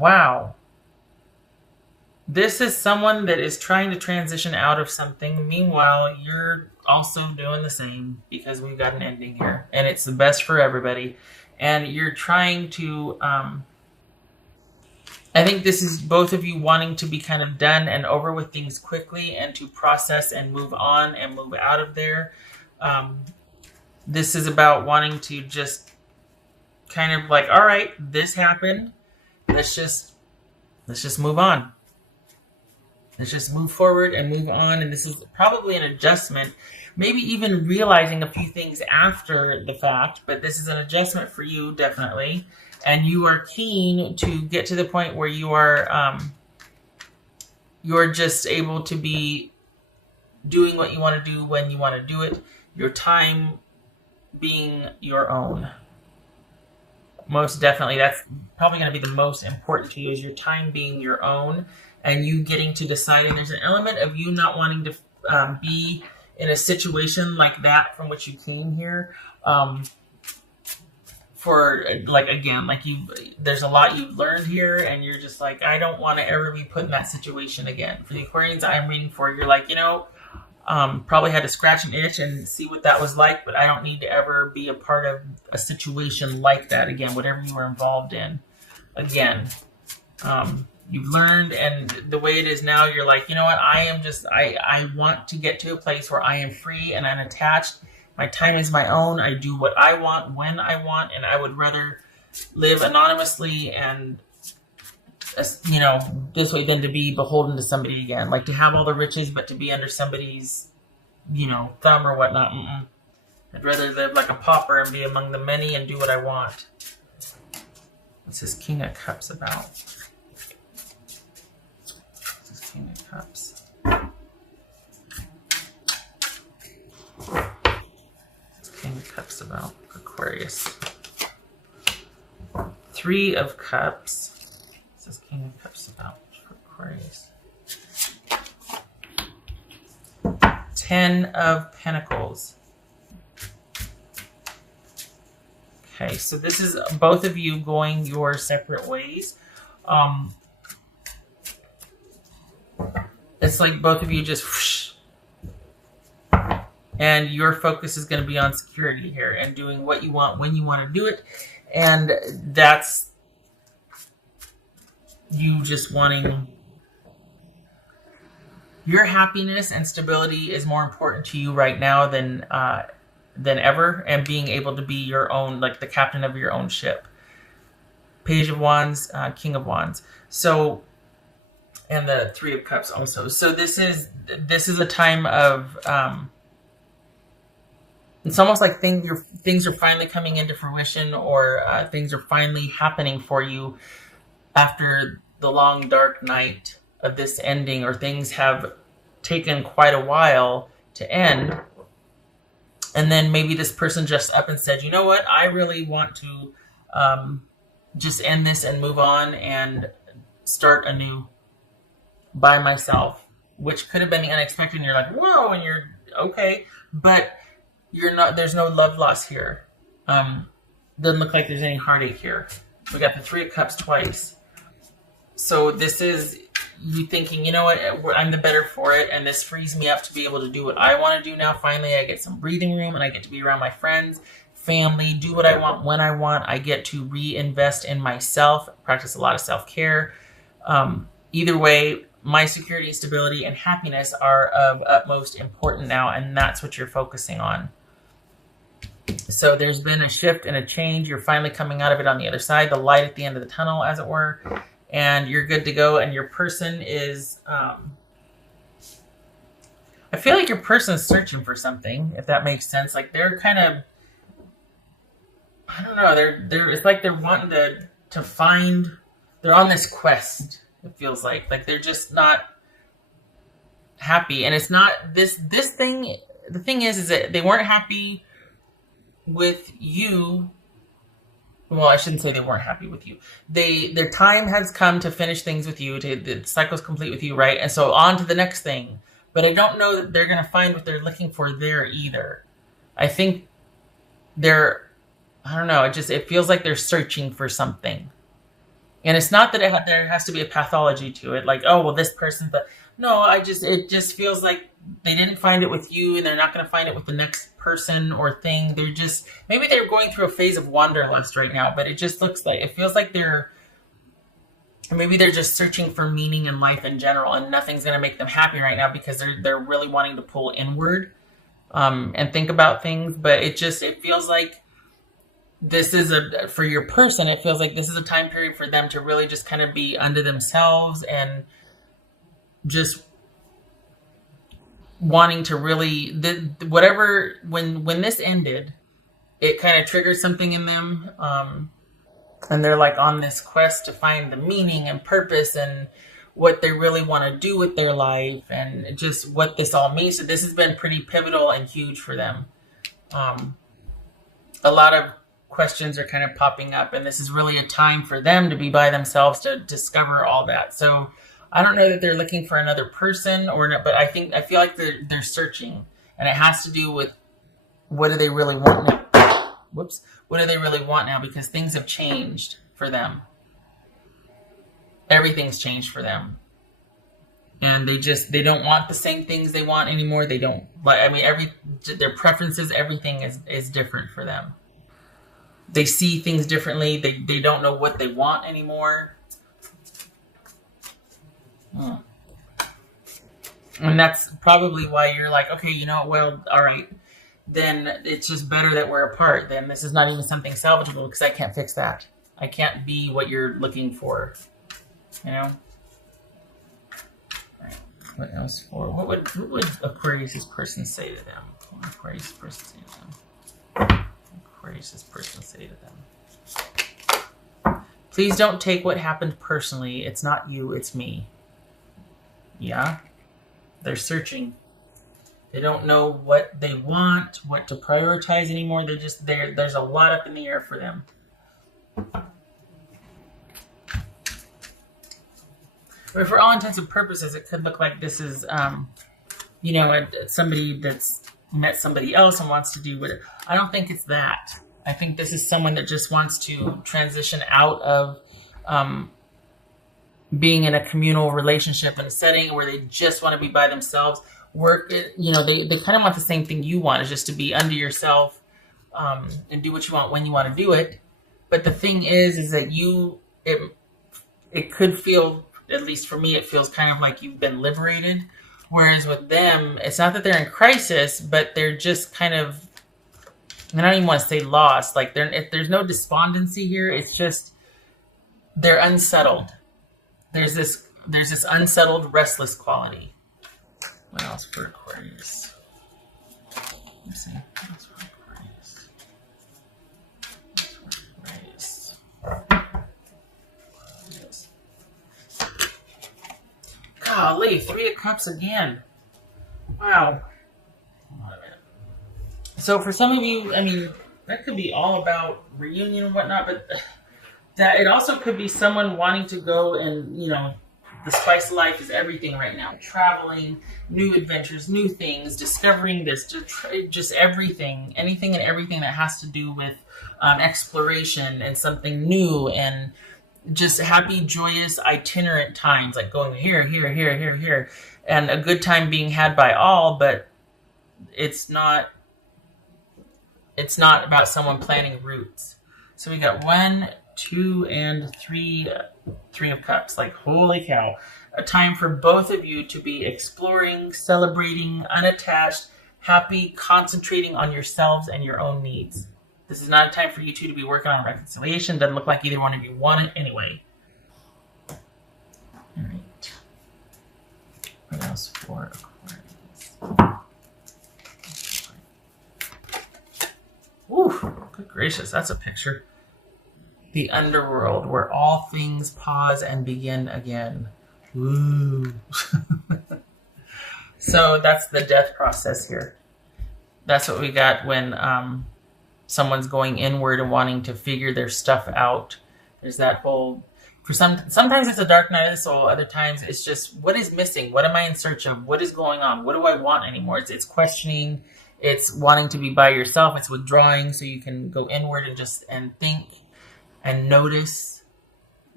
Wow. This is someone that is trying to transition out of something. Meanwhile, you're also doing the same because we've got an ending here. And it's the best for everybody. And you're trying to... I think this is both of you wanting to be kind of done and over with things quickly and to process and move on and move out of there. This is about wanting to just kind of like, all right, this happened. Let's just move on. Let's just move forward and move on. And this is probably an adjustment, maybe even realizing a few things after the fact, but this is an adjustment for you, definitely. And you are keen to get to the point where you're just able to be doing what you want to do when you want to do it. Your time being your own. Most definitely, that's probably going to be the most important to you, is your time being your own and you getting to decide. And there's an element of you not wanting to be in a situation like that from which you came here. For like, again, like there's a lot you've learned here and you're just like, I don't want to ever be put in that situation again. For the Aquarians I'm reading for, you're like, probably had to scratch an itch and see what that was like, but I don't need to ever be a part of a situation like that again, whatever you were involved in. Again, you've learned, and the way it is now, you're like, you know what, I want to get to a place where I am free and unattached. My time is my own. I do what I want when I want, and I would rather live anonymously and, this way than to be beholden to somebody again. Like to have all the riches, but to be under somebody's, thumb or whatnot. I'd rather live like a pauper and be among the many and do what I want. What's this King of Cups about? What's this King of Cups? King of Cups about Aquarius. Three of Cups. What's this King of Cups about for Aquarius? 10 of Pentacles. Okay, so this is both of you going your separate ways. It's like both of you just whoosh, and your focus is going to be on security here and doing what you want when you want to do it. And that's you just wanting your happiness and stability is more important to you right now than ever, and being able to be your own, like the captain of your own ship. Page of Wands, King of Wands. So, and the Three of Cups also. So this is a time of it's almost like things are finally coming into fruition, or things are finally happening for you after the long dark night of this ending, or things have taken quite a while to end. And then maybe this person just up and said, you know what, I really want to just end this and move on and start anew by myself, which could have been the unexpected. And you're like, whoa, and you're okay, but you're not. There's no love loss here. Doesn't look like there's any heartache here. We got the Three of Cups twice. So this is you thinking, you know what, I'm the better for it, and this frees me up to be able to do what I want to do now. Finally, I get some breathing room, and I get to be around my friends, family, do what I want when I want. I get to reinvest in myself, practice a lot of self-care. Either way, my security, stability, and happiness are of utmost importance now, and that's what you're focusing on. So there's been a shift and a change. You're finally coming out of it on the other side, the light at the end of the tunnel, as it were, and you're good to go. And your person is, I feel like your person is searching for something, if that makes sense. Like they're kind of, I don't know, they're it's like they're wanting to find, they're on this quest, it feels like they're just not happy. And it's not this thing, the thing is that they weren't happy with you. Well, I shouldn't say they weren't happy with you. Their time has come to finish things with you. The cycle's complete with you, right? And so on to the next thing. But I don't know that they're going to find what they're looking for there either. I think I don't know. It feels like they're searching for something. And it's not that there has to be a pathology to it, like, oh, well, this person, but no, it just feels like they didn't find it with you, and they're not going to find it with the next person or thing. They're just, maybe they're going through a phase of wanderlust right now, but it just looks like, it feels like maybe they're just searching for meaning in life in general, and nothing's going to make them happy right now because they're really wanting to pull inward, and think about things. But it feels like this is for your person, it feels like this is a time period for them to really just kind of be unto themselves, and just wanting to really, whatever, when this ended, it kind of triggered something in them, and they're like on this quest to find the meaning and purpose and what they really want to do with their life, and just what this all means. So this has been pretty pivotal and huge for them. A lot of questions are kind of popping up, and this is really a time for them to be by themselves to discover all that. So I don't know that they're looking for another person or not, but I feel like they're searching, and it has to do with what do they really want now. Whoops. What do they really want now? Because things have changed for them. Everything's changed for them. And they don't want the same things they want anymore. They don't, their preferences, everything is different for them. They see things differently. They don't know what they want anymore. And that's probably why you're like, okay, well, all right, then it's just better that we're apart. Then this is not even something salvageable because I can't fix that. I can't be what you're looking for, Right. What else for? What would Aquarius' person say to them? What would Aquarius' person say to them? Aquarius' person say to them? Please don't take what happened personally. It's not you, it's me. Yeah? They're searching. They don't know what they want, what to prioritize anymore. They're just there. There's a lot up in the air for them. But for all intents and purposes, it could look like this is, somebody that's met somebody else and wants to do whatever. I don't think it's that. I think this is someone that just wants to transition out of being in a communal relationship in a setting where they just want to be by themselves. They kind of want the same thing you want, is just to be under yourself, and do what you want when you want to do it. But the thing is that it could feel, at least for me, it feels kind of like you've been liberated. Whereas with them, it's not that they're in crisis, but they're just kind of, I don't even want to say lost. Like there's no despondency here. It's just they're unsettled. There's this unsettled, restless quality. What else for Aquarius? Let's see. What else for Aquarius? Golly, 3 of Cups again. Wow. So for some of you, that could be all about reunion and whatnot, but that it also could be someone wanting to go and, the spice of life is everything right now. Traveling, new adventures, new things, discovering this, just everything. Anything and everything that has to do with exploration and something new, and just happy, joyous, itinerant times, like going here, here, here, here, here. And a good time being had by all, but it's not about someone planning routes. So we got 1, 2, and 3 of Cups. Like, holy cow. A time for both of you to be exploring, celebrating, unattached, happy, concentrating on yourselves and your own needs. This is not a time for you two to be working on reconciliation. Doesn't look like either one of you want it anyway. All right. What else for Aquarius? Ooh, good gracious, that's a picture. The underworld, where all things pause and begin again. Woo. So that's the death process here. That's what we got when someone's going inward and wanting to figure their stuff out. There's that whole, sometimes it's a dark night of the soul. Other times it's just, what is missing? What am I in search of? What is going on? What do I want anymore? It's questioning. It's wanting to be by yourself. It's withdrawing so you can go inward and think and notice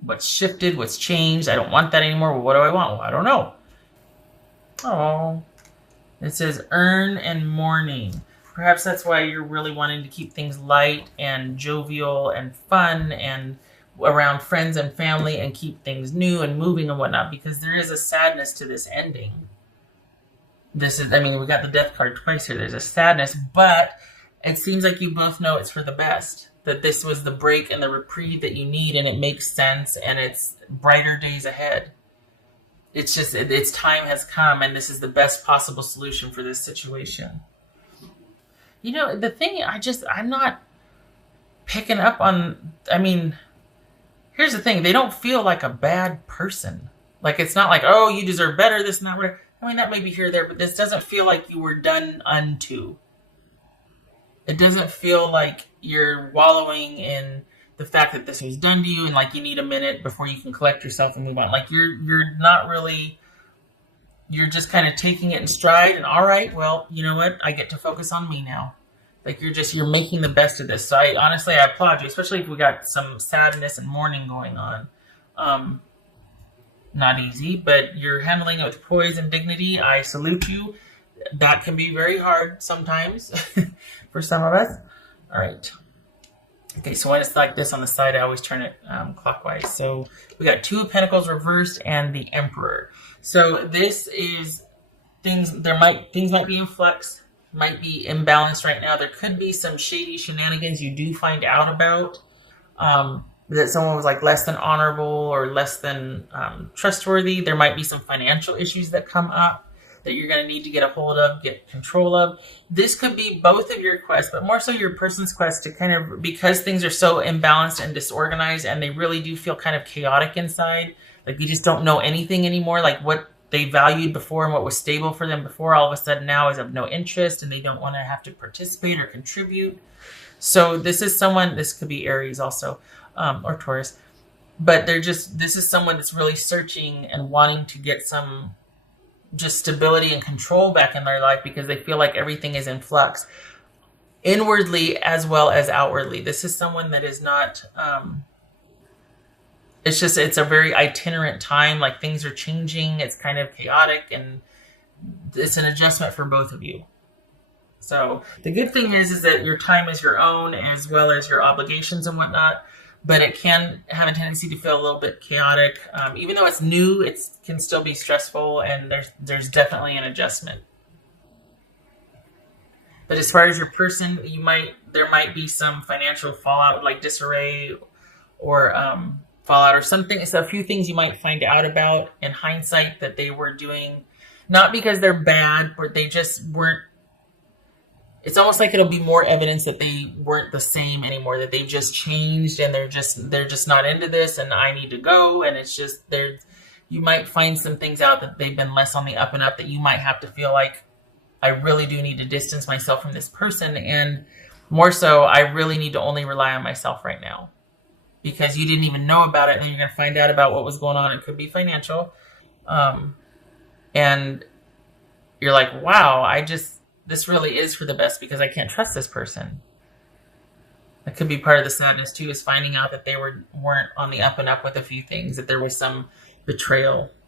What's shifted? What's changed? I don't want that anymore. Well, what do I want? Well, I don't know. Oh, it says earn and mourning. Perhaps that's why you're really wanting to keep things light and jovial and fun and around friends and family and keep things new and moving and whatnot, because there is a sadness to this ending. This is, I mean, we got the death card twice here. There's a sadness, but it seems like you both know it's for the best. That this was the break and the reprieve that you need, and it makes sense, and it's brighter days ahead. It's just, its time has come, and this is the best possible solution for this situation. You know, the thing, I'm not picking up on, I mean, here's the thing. They don't feel like a bad person. Like, it's not like, oh, you deserve better, this and that, whatever. I mean, that may be here or there, but this doesn't feel like you were done unto. It doesn't feel like you're wallowing in the fact that this was done to you and like you need a minute before you can collect yourself and move on. Like you're not really, you're just kind of taking it in stride and all right, well, you know what? I get to focus on me now. Like you're making the best of this. So I applaud you, especially if we got some sadness and mourning going on. Not easy, but you're handling it with poise and dignity. I salute you. That can be very hard sometimes for some of us. All right. Okay, so when it's like this on the side, I always turn it clockwise. So we got Two of Pentacles reversed and the Emperor. So this is things might be in flux, might be imbalanced right now. There could be some shady shenanigans you do find out about. That someone was like less than honorable or less than trustworthy. There might be some financial issues that come up that you're going to need to get a hold of, get control of. This could be both of your quests, but more so your person's quest to kind of, because things are so imbalanced and disorganized and they really do feel kind of chaotic inside, like you just don't know anything anymore, like what they valued before and what was stable for them before all of a sudden now is of no interest and they don't want to have to participate or contribute. So this is someone, this could be Aries also, or Taurus, but this is someone that's really searching and wanting to get some just stability and control back in their life because they feel like everything is in flux inwardly as well as outwardly. This is someone that is not, it's a very itinerant time. Like things are changing. It's kind of chaotic and it's an adjustment for both of you. So the good thing is that your time is your own as well as your obligations and whatnot. But it can have a tendency to feel a little bit chaotic. Even though it's new, it can still be stressful, and there's definitely an adjustment. But as far as your person, there might be some financial fallout, like disarray, or fallout, or something. It's a few things you might find out about in hindsight that they were doing, not because they're bad, but they just weren't. It's almost like it'll be more evidence that they weren't the same anymore, that they've just changed and they're just not into this and I need to go. And it's just you might find some things out that they've been less on the up and up that you might have to feel like I really do need to distance myself from this person. And more so, I really need to only rely on myself right now because you didn't even know about it. And then you're going to find out about what was going on. It could be financial. And you're like, wow, this really is for the best because I can't trust this person. That could be part of the sadness too, is finding out that they weren't on the up and up with a few things, that there was some betrayal